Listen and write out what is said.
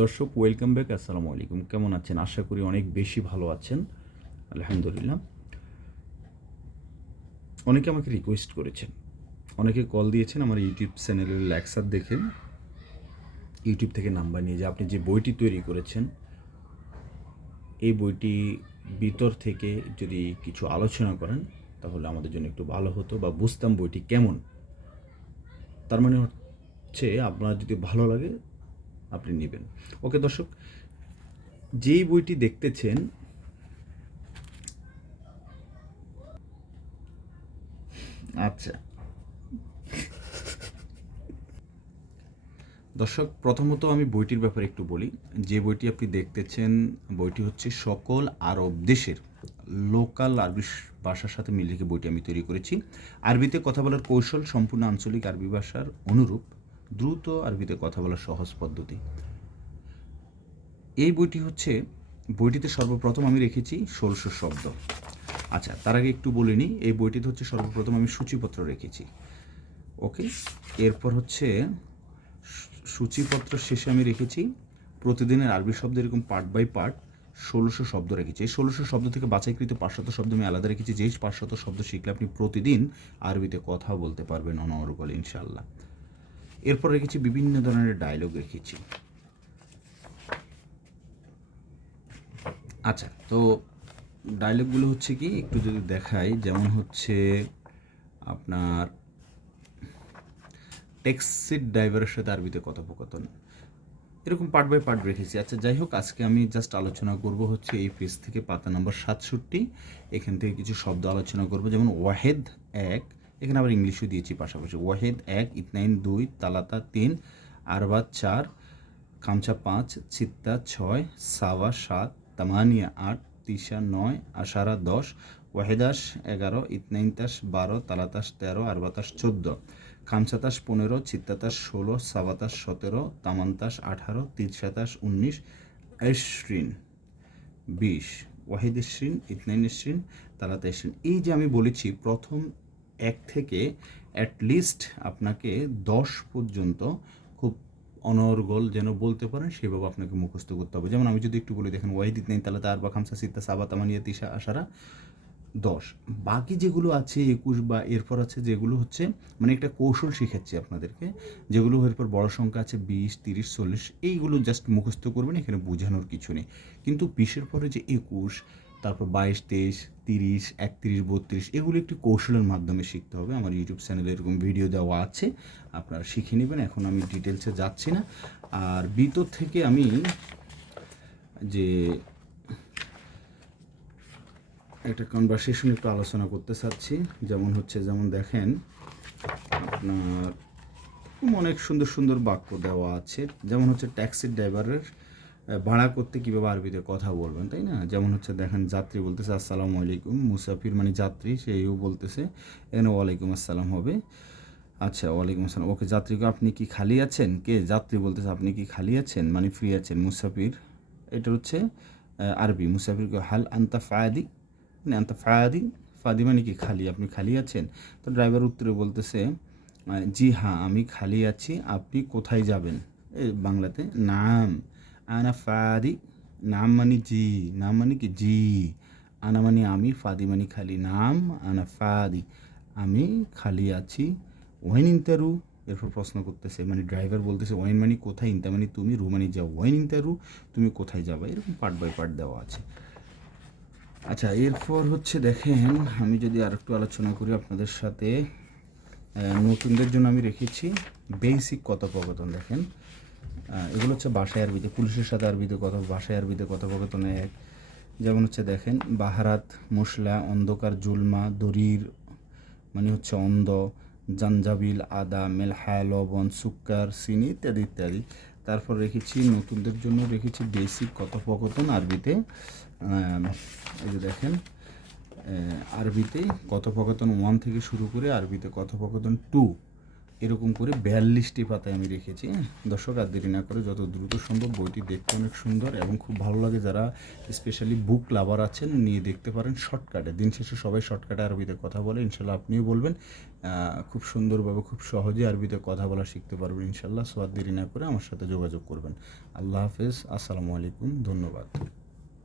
দর্শক welcome back. আসসালামু আলাইকুম। কেমন আছেন? আশা করি অনেক বেশি ভালো আছেন। আলহামদুলিল্লাহ। অনেকে আমাকে রিকোয়েস্ট করেছেন, অনেকে কল দিয়েছেন আমার ইউটিউব চ্যানেলের লেকচার দেখে, ইউটিউব থেকে নাম্বার নিয়ে, যে আপনি যে বইটি তৈরি করেছেন এই বইটি ভিতর থেকে যদি কিছু আলোচনা করেন তাহলে আমাদের জন্য একটু ভালো হতো, বা বুঝতাম বইটি কেমন। তার মানে হচ্ছে আপনার যদি ভালো লাগে আপনি নেবেন। ওকে দর্শক, যেই বইটি দেখতেছেন, আচ্ছা দর্শক, প্রথমত আমি বইটির ব্যাপারে একটু বলি। যে বইটি আপনি দেখতেছেন বইটি হচ্ছে সকল আরব দেশের লোকাল আরবি ভাষার সাথে মিল রেখে বইটি আমি তৈরি করেছি। আরবিতে কথা বলার কৌশল সম্পূর্ণ আঞ্চলিক আরবি ভাষার অনুরূপ, দ্রুত আরবিতে কথা বলার সহজ পদ্ধতি। এই বইটি হচ্ছে, বইটিতে সর্বপ্রথম আমি রেখেছি 1600 শব্দ। আচ্ছা, তার আগে একটু বলে নিই, এই বইটিতে হচ্ছে সর্বপ্রথম আমি সূচিপত্র রেখেছি। ওকে, এরপর হচ্ছে সূচিপত্র শেষে আমি রেখেছি প্রতিদিনের আরবি শব্দ, এরকম পার্ট বাই পার্ট 1600 শব্দ রেখেছি। এই 1600 শব্দ থেকে বাছাইকৃত 500 শব্দ আমি আলাদা রেখেছি, যেই 500 শব্দ শিখলে আপনি প্রতিদিন আরবিতে কথা বলতে পারবেন অনর্গল ইনশাআল্লাহ। এরপর রেখেছি বিভিন্ন ধরনের ডায়লগ রেখেছি। আচ্ছা, তো ডায়লগগুলো হচ্ছে কি একটু যদি দেখাই, যেমন হচ্ছে আপনার ট্যাক্সি ড্রাইভারের সাথে আরবিতে কথোপকথন, এরকম পার্ট বাই পার্ট রেখেছি। আচ্ছা যাই হোক, আজকে আমি জাস্ট আলোচনা করব হচ্ছে এই পেজ থেকে পাতা নম্বর 67, এখান থেকে কিছু শব্দ আলোচনা করব, যেমন ওয়াহেদ এক, এখানে আবার ইংলিশও দিয়েছি পাশাপাশি। ওয়াহেদ এক, ইতনাইন দুই, তালাতা তিন, আরবাত চার, খামসা পাঁচ, ছিত্তা ছয়, সাওয়া সাত, তামানিয়া আট, তিসা নয়, আশারা 10, ওয়াহেদাস 11, ইতনাইনতাস 12, তালাতাস 13, আরবাতাস 14, খামসাতাস 15, ছিত্তাতাস 16, সাবাতাস 17, তামান্তাস 18, তিরসাতাস 19, এশরিন 20, ওয়াহিদ এশরিন, ইতনাইন এশরিন, তালাতা এশরিন। এই যে আমি বলেছি প্রথম এক থেকে অ্যাটলিস্ট আপনাকে 10 পর্যন্ত খুব অনর্গল যেন বলতে পারেন সেভাবে আপনাকে মুখস্থ করতে হবে। যেমন আমি যদি একটু বলি, দেখেন ওয়াহিদ ইতনাইন তালাতা আরবা খামসা সিত্তা সাবা তামানিয়া তিসা আশারা 10। বাকি যেগুলো আছে 21 বা এরপর আছে যেগুলো হচ্ছে মানে একটা কৌশল শিখাচ্ছি আপনাদেরকে, যেগুলো এরপর বড় সংখ্যা আছে 20, 30, 40, এইগুলো জাস্ট মুখস্থ করবেন, এখানে বোঝানোর কিছু নেই। কিন্তু 20-এর পরে যে 21, তারপর 22, 23, 30, 31, 32, এগুলো একটি কৌশলের মাধ্যমে শিখতে হবে। আমার ইউটিউব চ্যানেলে এরকম ভিডিও দেওয়া আছে, আপনারা শিখে নেবেন। এখন আমি ডিটেলসে যাচ্ছি না। আর ভিতর থেকে আমি যে একটা কনভারসেশন একটু আলোচনা করতে চাচ্ছি, যেমন দেখেন আপনার অনেক সুন্দর সুন্দর বাক্য দেওয়া আছে। যেমন হচ্ছে ট্যাক্সি ড্রাইভারের ভাড়া করতে কীভাবে আরবিতে কথা বলবেন, তাই না? যেমন হচ্ছে দেখেন, যাত্রী বলতেছে আসসালামু আলাইকুম, মুসাফির মানে যাত্রী, সেইও বলতেছে এখানে ওয়ালাইকুম আসসালাম হবে। আচ্ছা, ওয়ালাইকুম আসসালাম। ওকে, যাত্রীকে আপনি কি খালি আছেন? কে? যাত্রী বলতেছে আপনি কি খালি আছেন মানে ফ্রি আছেন। মুসাফির, এটা হচ্ছে আরবি। মুসাফিরকে হাল আন্তা ফায়াদি, মানে আন্তা ফায়াদি, ফাদি মানে কি খালি, আপনি খালি আছেন? তো ড্রাইভার উত্তরে বলতেছে জি হ্যাঁ আমি খালি আছি, আপনি কোথায় যাবেন? বাংলাতে নাম, আনা ফাদি, নাম মানে জি, নাম মানে কি জি, আনা মানে আমি, ফাদি মানে খালি। নাম আনা ফাদি, আমি খালি আছি। ওয়াইন ইন্টারু, এরপর প্রশ্ন করতেছে, মানে ড্রাইভার বলতেছে ওয়াইন মানে কোথায়, ইন্টা মানে তুমি, রু মানে যাও। ওয়াইন ইন্টারু, তুমি কোথায় যাবে? এরকম পার্ট বাই পার্ট দেওয়া আছে। আচ্ছা, এরপর হচ্ছে দেখেন, আমি যদি আর একটু আলোচনা করি আপনাদের সাথে, নতুনদের জন্য আমি রেখেছি বেসিক কথোপকথন। দেখেন এগুলো হচ্ছে ভাষায় আরবিতে, পুলিশের সাথে আরবিতে কথা, ভাষায় আরবিতে কথোপকথন এক। যেমন হচ্ছে দেখেন, বাহারাত মশলা, অন্ধকার, জুলমা, দরির মানে হচ্ছে অন্ধ, জাঞ্জাবিল, আদা, মেলহা, লবণ, সুক্কার, চিনি ইত্যাদি ইত্যাদি। তারপর রেখেছি নতুনদের জন্য রেখেছি বেসিক কথোপকথন আরবিতে। এই যে দেখেন, আরবিতে কথোপকথন 1 থেকে শুরু করে আরবিতে কথোপকথন 2, এরকম করে 42টি পাতায় আমি রেখেছি। দর্শক আর দেরি না করে যত দ্রুত সম্ভব বইটি দেখতে অনেক সুন্দর এবং খুব ভালো লাগে। যারা স্পেশালি বুক লাভার আছেন নিয়ে দেখতে পারেন শর্টকাটে। দিন শেষে সবাই শর্টকাটে আরবিতে কথা বলে, ইনশাল্লাহ আপনিও বলবেন। খুব সুন্দরভাবে খুব সহজে আরবিতে কথা বলা শিখতে পারবেন ইনশাল্লাহ। সো আর দেরি না করে আমার সাথে যোগাযোগ করবেন। আল্লাহ হাফেজ, আসসালামু আলাইকুম, ধন্যবাদ।